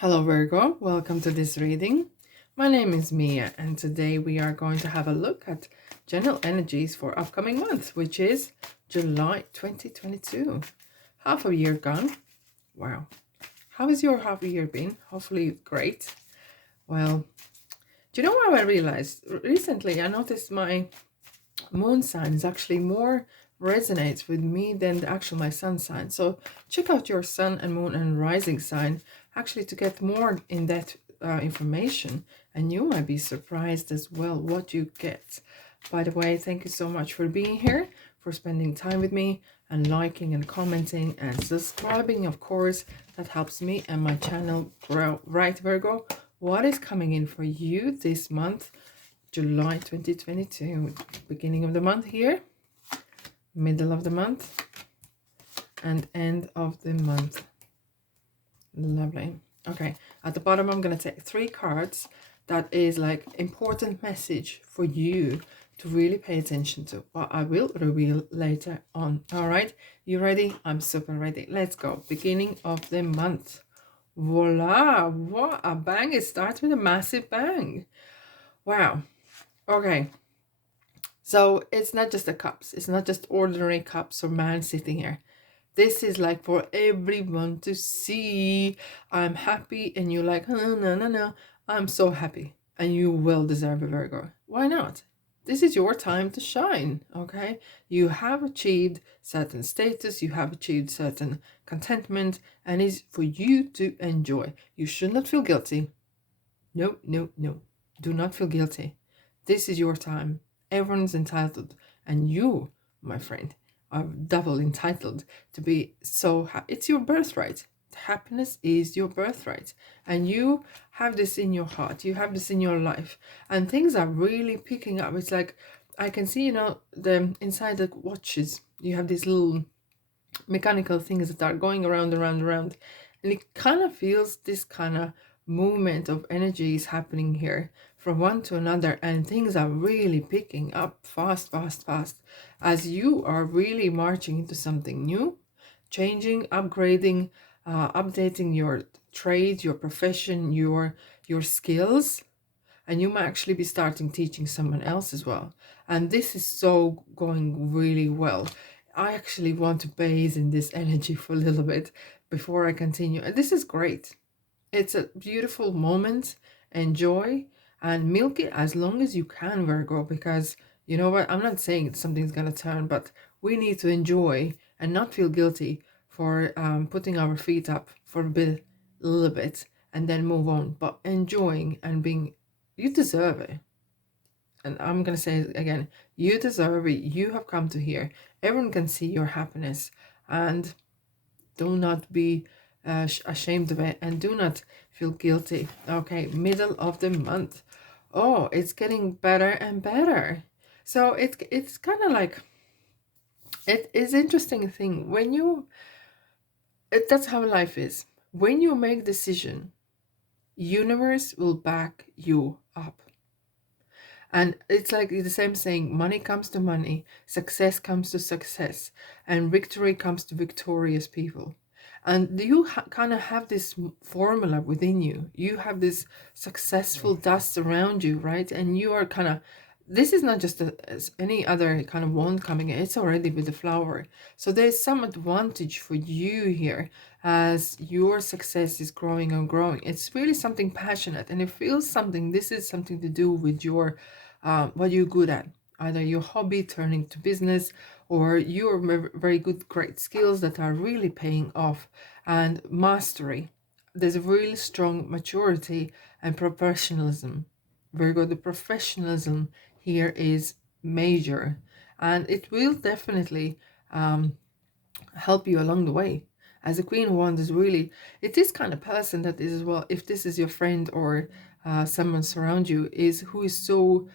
Hello Virgo, welcome to this reading. My name is Mia and today we are going to have a look at general energies for upcoming month, which is July 2022. Half a year gone. Wow. How has your half a year been? Hopefully great. Well, do you know what I realized? Recently I noticed my moon sign is actually more resonates with me than the actual my sun sign. So check out your sun and moon and rising sign actually to get more in that information, and you might be surprised as well what you get. By the way, thank you so much for being here, for spending time with me, and liking and commenting and subscribing. Of course, that helps me and my channel grow. Right, Virgo, what is coming in for you this month? July 2022, beginning of the month here, middle of the month, and end of the month. Lovely. Okay, at the bottom I'm going to take 3 cards that is like important message for you to really pay attention to, what I will reveal later on. All right, you ready? I'm super ready. Let's go. Beginning of the month. Voila, what a bang. It starts with a massive bang. Wow. Okay, so it's not just the cups. It's not just ordinary cups or man sitting here. This is like for everyone to see. I'm happy, and you're like, oh, no, no, no. I'm so happy. And you will deserve a Virgo. Why not? This is your time to shine, okay? You have achieved certain status. You have achieved certain contentment. And it's for you to enjoy. You should not feel guilty. No, no, no. Do not feel guilty. This is your time. Everyone's entitled, and you, my friend, are double entitled to be so happy. It's your birthright. Happiness is your birthright, and you have this in your heart. You have this in your life, and things are really picking up. It's like I can see, the inside the watches. You have these little mechanical things that are going around, around, and it kind of feels this kind of movement of energy is happening here from one to another, and things are really picking up fast, as you are really marching into something new, changing, upgrading, updating your trade, your profession, your skills, and you might actually be starting teaching someone else as well. And this is so going really well. I actually want to base in this energy for a little bit before I continue. And this is great. It's a beautiful moment. Enjoy and milk it as long as you can, Virgo, because you know what? I'm not saying something's going to turn, but we need to enjoy and not feel guilty for putting our feet up for a little bit, and then move on. But enjoying and being, you deserve it. And I'm going to say it again, you deserve it. You have come to here. Everyone can see your happiness, and do not be ashamed of it, and do not feel guilty. Okay, middle of the month. Oh, it's getting better and better. So it's kind of like, it is interesting thing when that's how life is. When you make decision, universe will back you up. And it's like the same saying, money comes to money, success comes to success, and victory comes to victorious people. And you kind of have this formula within you. You have this successful dust around you, right? And you are kind of, this is not just as any other kind of wand coming in, it's already with the flower. So there's some advantage for you here as your success is growing and growing. It's really something passionate, and it feels something, this is something to do with your what you're good at, either your hobby turning to business, or your very good, great skills that are really paying off, and mastery. There's a really strong maturity and professionalism. Virgo, the professionalism here is major, and it will definitely help you along the way. As a Queen of Wands is really, it is kind of person that is as well, if this is your friend or someone surround you, is who is so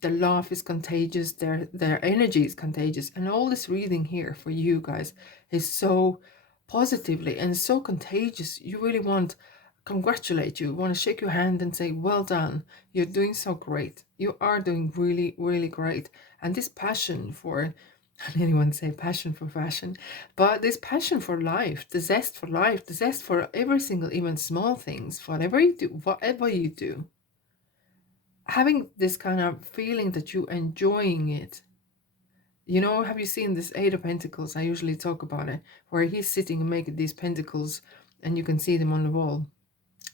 their laugh is contagious, their energy is contagious, and all this reading here for you guys is so positively and so contagious. You really want congratulate you, want to shake your hand and say, well done, you're doing so great, you are doing really, really great. And this passion for And anyone say passion for fashion, but this passion for life, the zest for life, the zest for every single, even small things, whatever you do, having this kind of feeling that you enjoying it. You know, have you seen this Eight of Pentacles? I usually talk about it, where he's sitting and making these pentacles, and you can see them on the wall.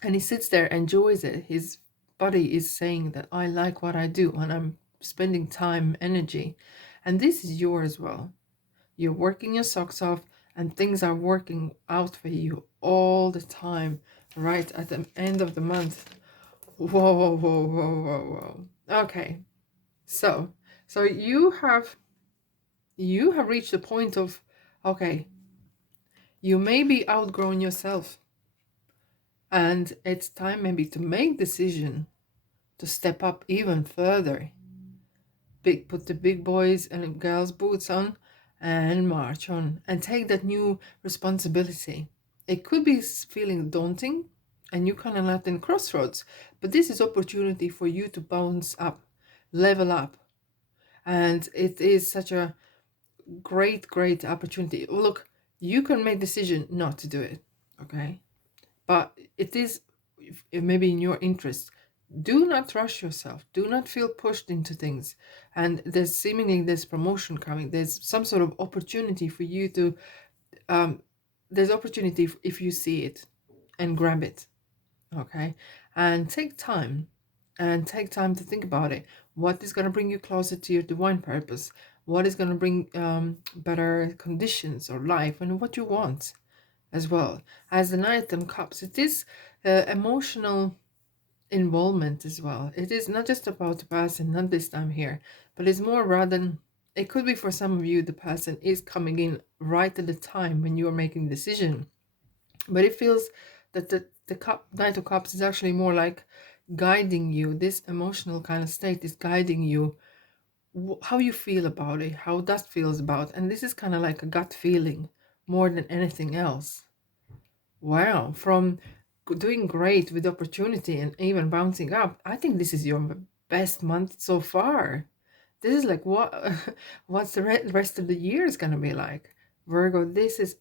And he sits there, enjoys it. His body is saying that I like what I do, and I'm spending time, energy. And this is yours as well. You're working your socks off, and things are working out for you all the time, right at the end of the month. Whoa, whoa, whoa, whoa, whoa, whoa. Okay, so you have reached the point of, okay, you may be outgrown yourself, and it's time maybe to make decision to step up even further. Put the big boys and girls boots on and march on and take that new responsibility. It could be feeling daunting, and you kind of at in crossroads, but this is opportunity for you to bounce up, level up, and it is such a great opportunity. Look, you can make decision not to do it, okay, but it is maybe in your interest. Do not rush yourself, do not feel pushed into things. And there's seemingly this promotion coming, there's some sort of opportunity for you to there's opportunity if you see it, and grab it, okay, and take time to think about it. What is going to bring you closer to your divine purpose? What is going to bring better conditions or life, and what you want as well. As the Knight of Cups, it is emotional involvement as well. It is not just about the person, not this time here, but it's more rather, it could be for some of you, the person is coming in right at the time when you are making a decision. But it feels that the Knight of Cups is actually more like guiding you. This emotional kind of state is guiding you, how you feel about it, how that feels about. And this is kind of like a gut feeling more than anything else. Wow, from doing great with opportunity and even bouncing up, I think this is your best month so far. This is like what what's the rest of the year is going to be like. Virgo, this is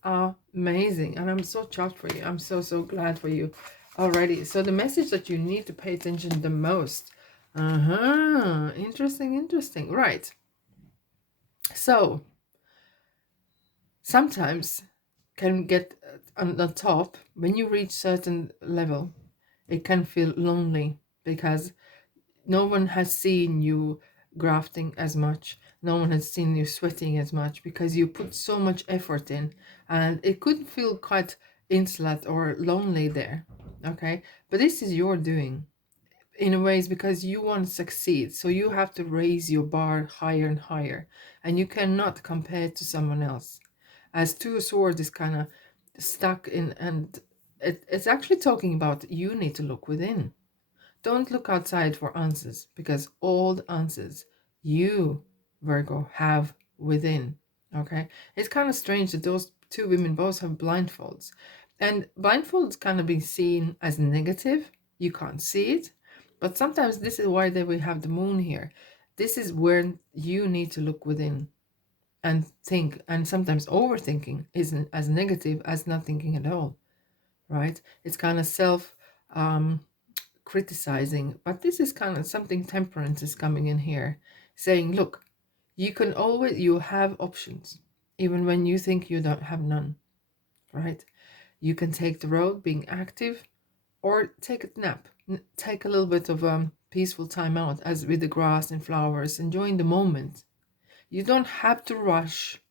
amazing, and I'm so chuffed for you. I'm so glad for you already. So the message that you need to pay attention the most. Interesting. Right. So sometimes can get on the top when you reach certain level. It can feel lonely because no one has seen you grafting as much, no one has seen you sweating as much, because you put so much effort in, and it could feel quite insolent or lonely there, okay, but this is your doing in a ways, because you want to succeed, so you have to raise your bar higher and higher, and you cannot compare it to someone else. As Two of Swords is kind of stuck in, and it's actually talking about you need to look within. Don't look outside for answers, because all the answers you, Virgo, have within. Okay? It's kind of strange that those two women both have blindfolds. And blindfolds kind of be seen as negative. You can't see it. But sometimes this is why we have the moon here. This is where you need to look within and think. And sometimes overthinking isn't as negative as not thinking at all. Right? It's kind of self criticizing, but this is kind of something. Temperance is coming in here, saying, look, you have options even when you think you don't have none, right? You can take the road being active, or take a nap, take a little bit of peaceful time out, as with the grass and flowers, enjoying the moment. You don't have to rush,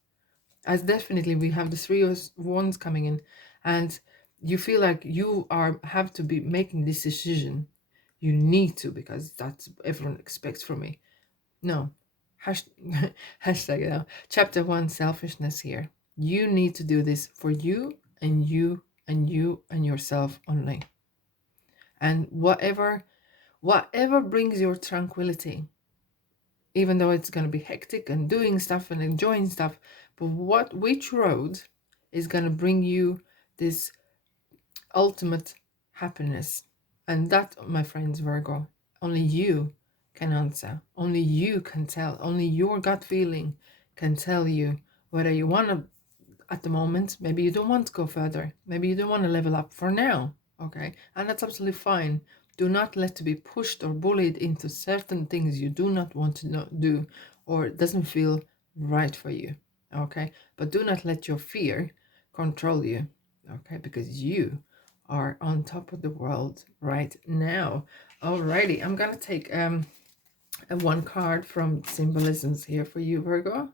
as definitely we have the Three of Wands coming in, and you feel like you have to be making this decision. You need to, because that's what everyone expects from me. No. Hashtag chapter 1 selfishness here. You need to do this for you and you and you and yourself only. And whatever brings your tranquility, even though it's going to be hectic and doing stuff and enjoying stuff, but which road is going to bring you this ultimate happiness? And that, my friends, Virgo, only you can answer. Only you can tell. Only your gut feeling. can tell you whether you want to, at the moment, maybe you don't want to go further. Maybe you don't want to level up for now. Okay. And that's absolutely fine. Do not let to be pushed or bullied into certain things you do not want to do, or it doesn't feel right for you. Okay. But do not let your fear control you. Okay. Because you are on top of the world right now. Alrighty. I'm going to take one card from symbolisms here for you, Virgo.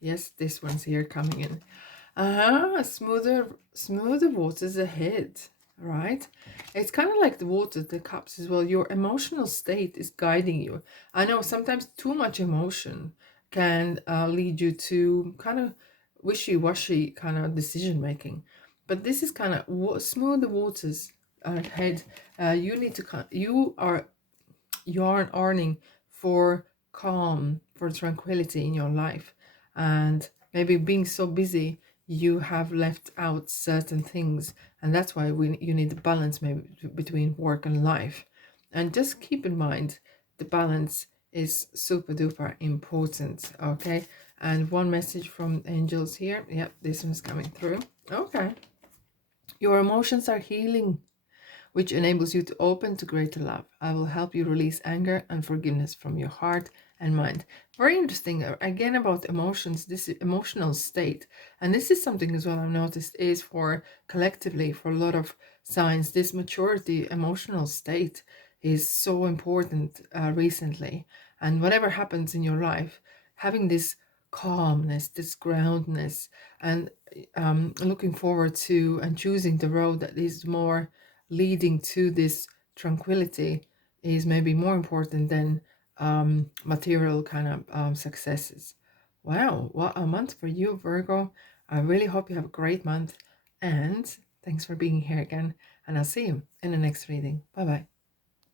Yes, this one's here coming in. Smoother waters ahead, right? It's kind of like the water, the cups as well. Your emotional state is guiding you. I know sometimes too much emotion can lead you to kind of wishy-washy kind of decision making. But this is kind of smooth the waters ahead. You need to you are earning for calm, for tranquility in your life, and maybe being so busy you have left out certain things, and that's why you need the balance maybe between work and life. And just keep in mind the balance is super duper important. Okay. And one message from angels here. Yep, this one's coming through. Okay. Your emotions are healing, which enables you to open to greater love. I will help you release anger and forgiveness from your heart and mind. Very interesting, again, about emotions, this emotional state. And this is something as well I've noticed is for collectively, for a lot of signs, this maturity emotional state is so important recently. And whatever happens in your life, having this calmness, this groundness, and looking forward to and choosing the road that is more leading to this tranquility is maybe more important than material kind of successes. Wow, what a month for you, Virgo. I really hope you have a great month, and thanks for being here again, and I'll see you in the next reading. Bye bye.